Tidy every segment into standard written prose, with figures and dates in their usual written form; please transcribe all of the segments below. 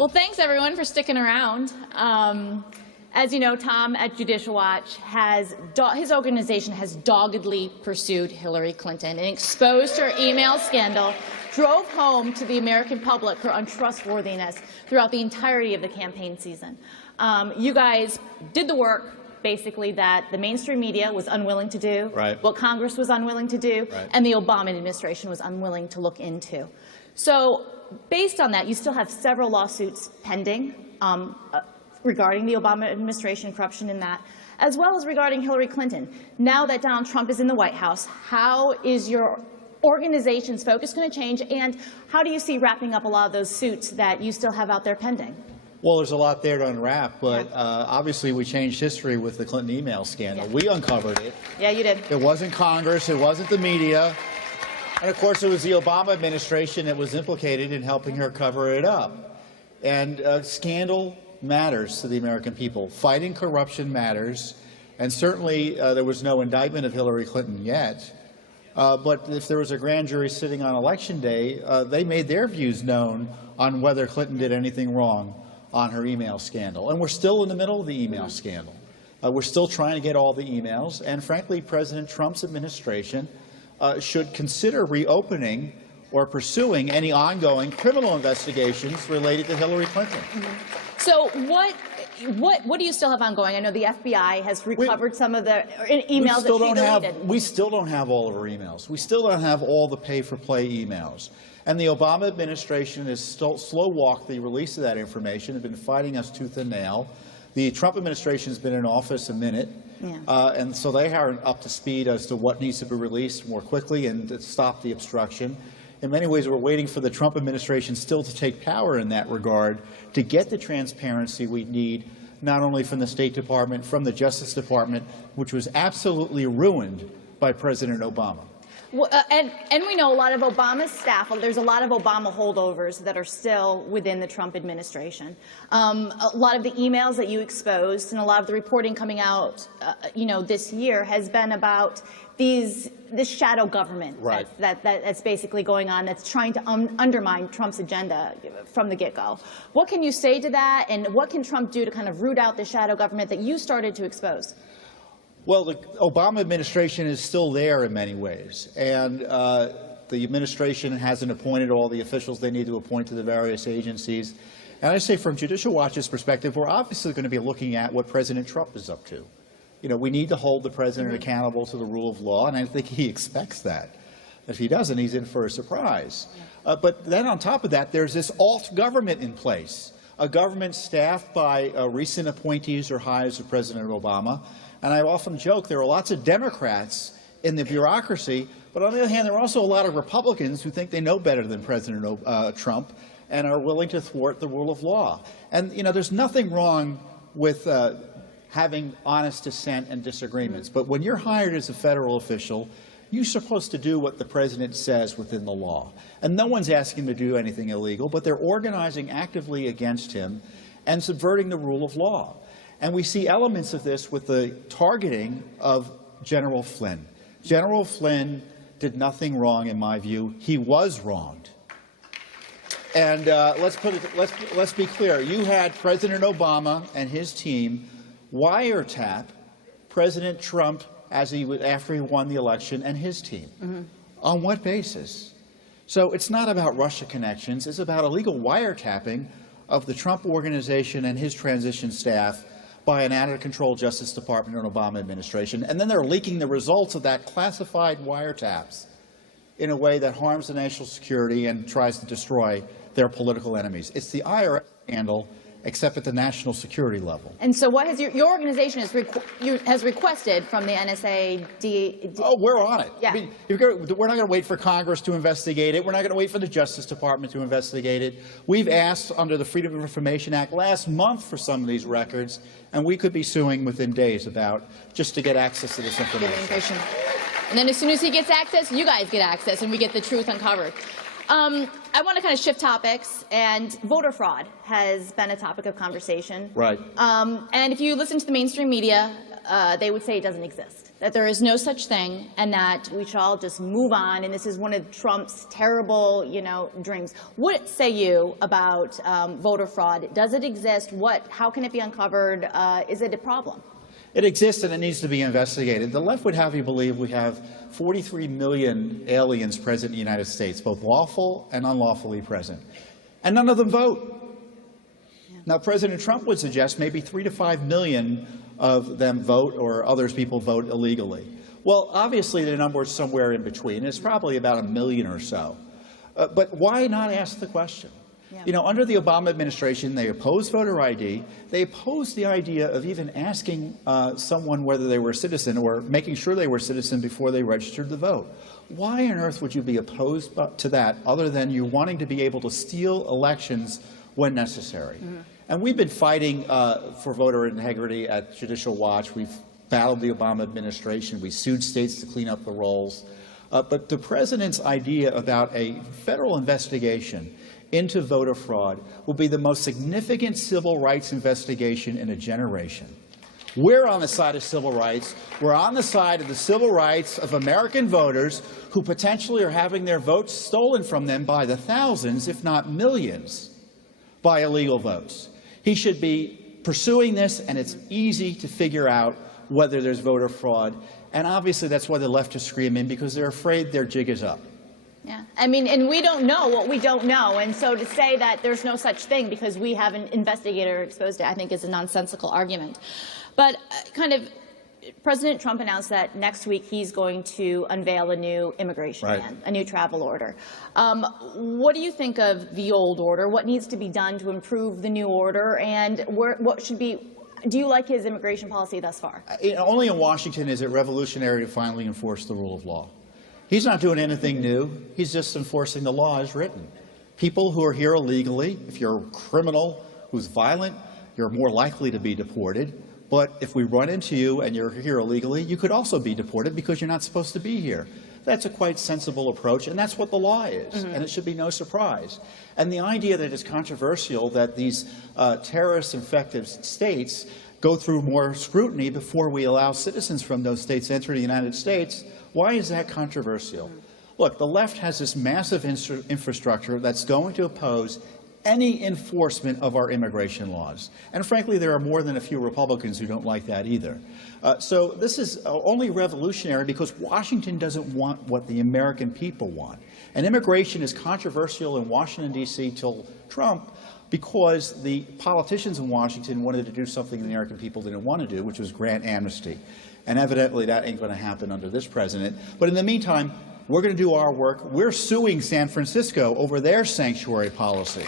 Well, thanks, everyone, for sticking around. As you know, Tom at Judicial Watch his organization has doggedly pursued Hillary Clinton and exposed her email scandal, drove home to the American public her untrustworthiness throughout the entirety of the campaign season. You guys did the work, basically, that the mainstream media was unwilling to do, right, what Congress was unwilling to do, right, and the Obama administration was unwilling to look into. So based on that, you still have several lawsuits pending regarding the Obama administration, corruption in that, as well as regarding Hillary Clinton. Now that Donald Trump is in the White House, how is your organization's focus going to change, and how do you see wrapping up a lot of those suits that you still have out there pending? Well, there's a lot there to unwrap, but obviously we changed history with the Clinton email scandal. We uncovered it. Yeah, you did. It wasn't Congress. It wasn't the media. And, of course, it was the Obama administration that was implicated in helping her cover it up. And scandal matters to the American people. Fighting corruption matters. And certainly there was no indictment of Hillary Clinton yet. But if there was a grand jury sitting on Election Day, they made their views known on whether Clinton did anything wrong on her email scandal. And we're still in the middle of the email scandal. We're still trying to get all the emails. And frankly, President Trump's administration should consider reopening or pursuing any ongoing criminal investigations related to Hillary Clinton. So what do you still have ongoing? I know the FBI has recovered some of the emails that she deleted. We still don't have all of her emails. We still don't have all the pay-for-play emails. And the Obama administration has slow-walked the release of that information, have been fighting us tooth and nail. The Trump administration has been in office a minute, and so they aren't up to speed as to what needs to be released more quickly and to stop the obstruction. In many ways, we're waiting for the Trump administration still to take power in that regard to get the transparency we need, not only from the State Department, from the Justice Department, which was absolutely ruined by President Obama. Well, and we know a lot of Obama's staff, there's a lot of Obama holdovers that are still within the Trump administration. A lot of the emails that you exposed and a lot of the reporting coming out, this year has been about this shadow government that's basically going on, that's trying to undermine Trump's agenda from the get-go. What can you say to that, and what can Trump do to kind of root out the shadow government that you started to expose? Well, the Obama administration is still there in many ways, and the administration hasn't appointed all the officials they need to appoint to the various agencies. And I say from Judicial Watch's perspective, we're obviously going to be looking at what President Trump is up to. We need to hold the president accountable to the rule of law, and I think he expects that. If he doesn't, he's in for a surprise. But then on top of that, there's this alt government in place, a government staffed by recent appointees or hires of President Obama. And I often joke there are lots of Democrats in the bureaucracy, but on the other hand, there are also a lot of Republicans who think they know better than President Trump and are willing to thwart the rule of law. And, there's nothing wrong with having honest dissent and disagreements. But when you're hired as a federal official, you're supposed to do what the president says within the law. And no one's asking him to do anything illegal, but they're organizing actively against him and subverting the rule of law. And we see elements of this with the targeting of General Flynn. General Flynn did nothing wrong, in my view. He was wronged. And let's be clear. You had President Obama and his team wiretap President Trump after he won the election and his team. On what basis? So it's not about Russia connections. It's about illegal wiretapping of the Trump organization and his transition staff by an out-of-control Justice Department and Obama administration. And then they're leaking the results of that classified wiretaps in a way that harms the national security and tries to destroy their political enemies. It's the IRS scandal, except at the national security level. And so what has your organization has requested from the NSA? Oh, we're on it. Yeah. I mean, we're not going to wait for Congress to investigate it. We're not going to wait for the Justice Department to investigate it. We've asked under the Freedom of Information Act last month for some of these records, and we could be suing within days just to get access to this information. And then as soon as he gets access, you guys get access, and we get the truth uncovered. I want to kind of shift topics, and voter fraud has been a topic of conversation. Right. And if you listen to the mainstream media, they would say it doesn't exist. that there is no such thing, and that we should all just move on, and this is one of Trump's terrible, dreams. What say you about voter fraud? Does it exist? How can it be uncovered? Is it a problem? It exists and it needs to be investigated. The left would have you believe we have 43 million aliens present in the United States, both lawful and unlawfully present, and none of them vote. Yeah. Now, President Trump would suggest maybe 3 to 5 million of them vote, or others people vote illegally. Well, obviously the number is somewhere in between. It's probably about 1 million or so. But why not ask the question? Yeah. Under the Obama administration, they opposed voter ID. They opposed the idea of even asking someone whether they were a citizen or making sure they were a citizen before they registered to vote. Why on earth would you be opposed to that other than you wanting to be able to steal elections when necessary? Mm-hmm. And we've been fighting for voter integrity at Judicial Watch. We've battled the Obama administration. We sued states to clean up the rolls. But the president's idea about a federal investigation into voter fraud will be the most significant civil rights investigation in a generation. We're on the side of civil rights. We're on the side of the civil rights of American voters who potentially are having their votes stolen from them by the thousands, if not millions, by illegal votes. He should be pursuing this, and it's easy to figure out whether there's voter fraud. And obviously that's why the left is screaming, because they're afraid their jig is up. Yeah, and we don't know what we don't know. And so to say that there's no such thing because we have an investigator exposed it, I think is a nonsensical argument. But President Trump announced that next week he's going to unveil a new immigration ban, a new travel order. What do you think of the old order? What needs to be done to improve the new order? And what should be? Do you like his immigration policy thus far? Only in Washington is it revolutionary to finally enforce the rule of law. He's not doing anything new. He's just enforcing the law as written. People who are here illegally, if you're a criminal who's violent, you're more likely to be deported. But if we run into you and you're here illegally, you could also be deported because you're not supposed to be here. That's a quite sensible approach, and that's what the law is, and it should be no surprise. And the idea that it's controversial that these terrorist-infected states go through more scrutiny before we allow citizens from those states to enter the United States, why is that controversial? Look, the left has this massive infrastructure that's going to oppose any enforcement of our immigration laws. And frankly, there are more than a few Republicans who don't like that either. So this is only revolutionary because Washington doesn't want what the American people want. And immigration is controversial in Washington, D.C. till Trump because the politicians in Washington wanted to do something the American people didn't want to do, which was grant amnesty. And evidently that ain't going to happen under this president. But in the meantime, we're going to do our work. We're suing San Francisco over their sanctuary policy.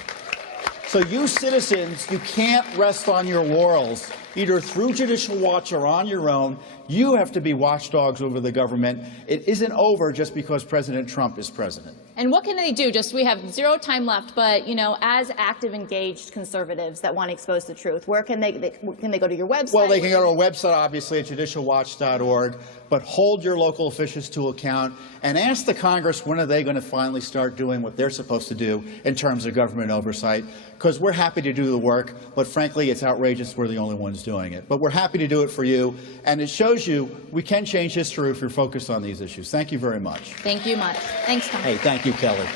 So you citizens, you can't rest on your laurels, either through Judicial Watch or on your own. You have to be watchdogs over the government. It isn't over just because President Trump is president. And what can they do? We have zero time left, but, as active, engaged conservatives that want to expose the truth, where can they go to your website? Well, they can go to our website, obviously, at judicialwatch.org, but hold your local officials to account and ask the Congress when are they going to finally start doing what they're supposed to do in terms of government oversight, because we're happy to do the work, but frankly, it's outrageous we're the only ones doing it. But we're happy to do it for you, and it shows you we can change history if you're focused on these issues. Thank you very much. Thank you much. Thanks, Tom. Hey, thank you, Kelly.